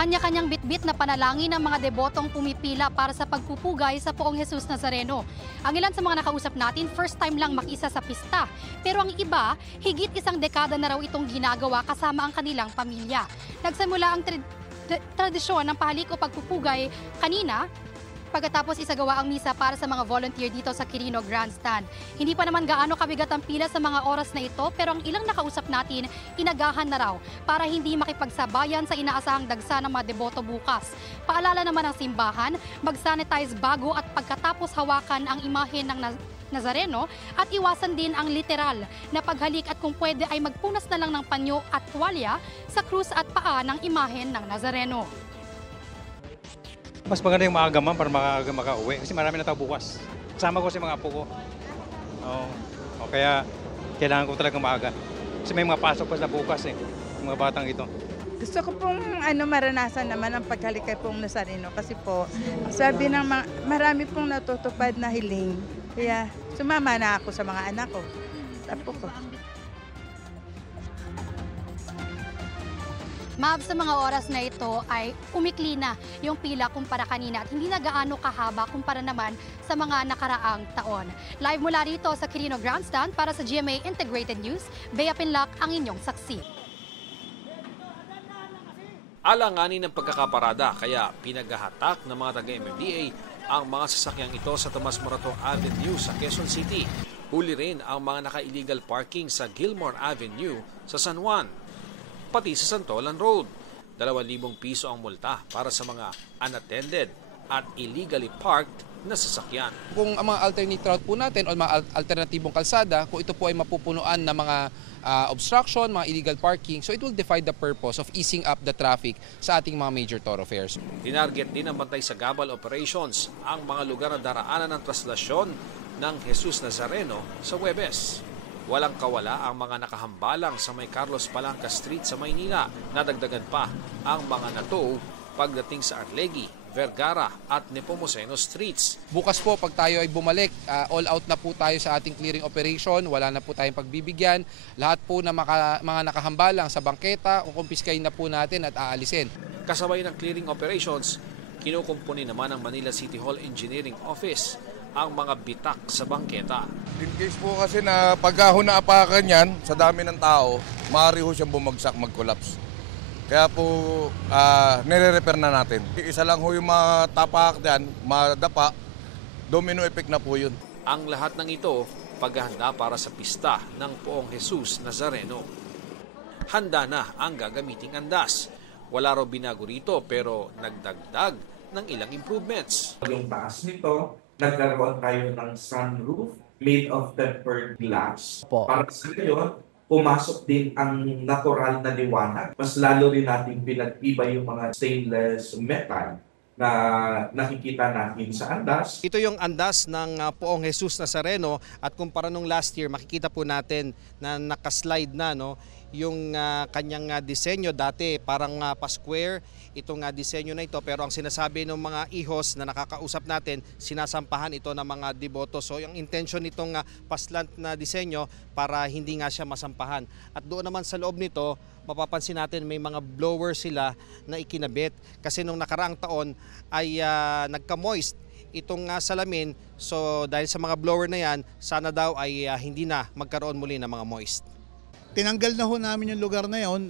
Kanya-kanyang bitbit na panalangin ng mga debotong pumipila para sa pagpupugay sa Poong Jesus Nazareno. Ang ilan sa mga nakausap natin, first time lang mag-isa sa pista. Pero ang iba, higit isang dekada na raw itong ginagawa kasama ang kanilang pamilya. Nagsimula ang tradisyon ng pahalik o pagpupugay kanina, pagkatapos isagawa ang misa para sa mga volunteer dito sa Quirino Grandstand. Hindi pa naman gaano kabigat ang pila sa mga oras na ito, pero ang ilang nakausap natin, inagahan na raw para hindi makipagsabayan sa inaasahang dagsa ng mga deboto bukas. Paalala naman ng simbahan, mag-sanitize bago at pagkatapos hawakan ang imahe ng Nazareno at iwasan din ang literal na paghalik at kung pwede ay magpunas na lang ng panyo at tuwalya sa krus at paa ng imahe ng Nazareno. Mas maganda yung maaga man para makauwi kasi marami na tao bukas. Kasama ko si mga apo ko. Kaya kailangan ko talagang maaga. Kasi may mga pasok pa sa bukas yung mga batang ito. Gusto ko pong maranasan naman ang paghalik kay Poong Nazareno kasi po sabi ng marami pong natutupad na hiling. Kaya sumama na ako sa mga anak ko, sa apo ko. Mab, sa mga oras na ito ay umikli na yung pila kumpara kanina at hindi na gaano kahaba kumpara naman sa mga nakaraang taon. Live mula rito sa Quirino Grandstand para sa GMA Integrated News, Bea Pinlac ang inyong saksi. Alanganin ng pagkakaparada kaya pinaghahatak ng mga taga-MMDA ang mga sasakyang ito sa Tomas Morato Avenue sa Quezon City. Huli rin ang mga naka-illegal parking sa Gilmore Avenue sa San Juan, pati sa Santolan Road. 2,000 piso ang multa para sa mga unattended at illegally parked na sasakyan. Kung ang mga alternate route po natin o mga alternatibong kalsada, kung ito po ay mapupunuan ng mga obstruction, mga illegal parking, so it will defy the purpose of easing up the traffic sa ating mga major thoroughfares. Tinarget din ng Bantay sa Gabal Operations ang mga lugar na daraanan ng traslasyon ng Jesus Nazareno sa Huwebes. Walang kawala ang mga nakahambalang sa may Carlos Palanca Street sa Maynila. Nadagdagan pa ang mga natow pagdating sa Arlegui, Vergara at Nepomuceno Streets. Bukas po pag tayo ay bumalik, all out na po tayo sa ating clearing operation, wala na po tayong pagbibigyan. Lahat po na mga nakahambalang sa bangketa, kukumpiskahin na po natin at aalisin. Kasabay ng clearing operations, kinukumpuni naman ng Manila City Hall Engineering Office ang mga bitak sa bangketa. In case po kasi na pagka naapakan yan, sa dami ng tao, maaari ho siyang bumagsak, mag-collapse. Kaya po, nire-repair na natin. Isa lang ho yung matapak dyan, madapa, domino effect na po yun. Ang lahat ng ito, paghahanda para sa pista ng Poong Jesus Nazareno. Handa na ang gagamiting andas. Wala raw binago rito pero nagdagdag ng ilang improvements. Yung taas nito, nagkaroon tayo ng sunroof made of tempered glass. Para sa ngayon, pumasok din ang natural na liwanag. Mas lalo rin natin pinag-iba yung mga stainless metal na nakikita natin sa andas. Ito yung andas ng Poong Jesus Nazareno at kumpara nung last year, makikita po natin na nakaslide na yung kanyang disenyo. Dati parang pa-square itong disenyo na ito, pero ang sinasabi ng mga ihos na nakakausap natin, sinasampahan ito ng mga deboto. So yung intention nitong paslant na disenyo para hindi nga siya masampahan. At doon naman sa loob nito, mapapansin natin may mga blower sila na ikinabit kasi nung nakaraang taon ay nagka-moist itong salamin. So dahil sa mga blower na yan, sana daw ay hindi na magkaroon muli ng mga moist. Tinanggal na ho namin yung lugar na yun.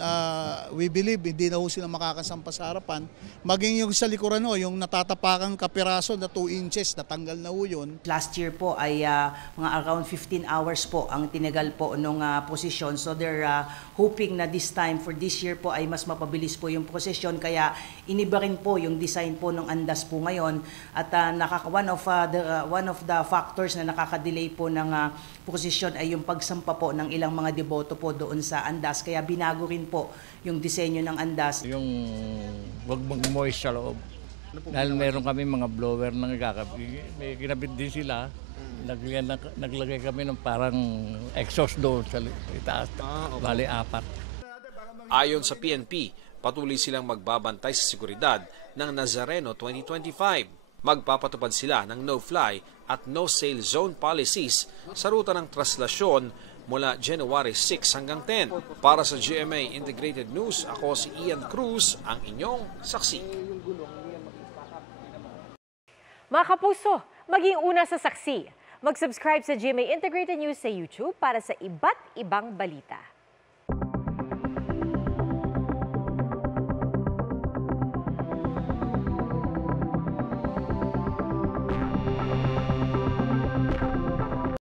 We believe hindi na ho sila makakasampa sa harapan. Maging yung sa likuran ho, yung natatapakang kapiraso na 2 inches, natanggal na ho yun. Last year po ay mga around 15 hours po ang tinagal po nung posisyon. So they're hoping na this time, for this year po ay mas mapabilis po yung posisyon. Kaya iniba rin po yung design po ng andas po ngayon. At one of the factors na nakaka-delay po ng posisyon ay yung pagsampa po ng ilang mga deboto po doon sa andas, kaya binago rin po yung disenyo ng andas. Yung wag mag-moist sa loob. Dahil meron kami mga blower na may kinabit din sila. Naglagay kami ng parang exhaust doon sa itaas. Bali 4. Ayon sa PNP, patuloy silang magbabantay sa seguridad ng Nazareno 2025. Magpapatupad sila ng no-fly at no-sail zone policies sa ruta ng traslasyon mula January 6 hanggang 10. Para sa GMA Integrated News, ako si Ian Cruz, ang inyong saksi. Mga kapuso, maging una sa saksi. Mag-subscribe sa GMA Integrated News sa YouTube para sa iba't ibang balita.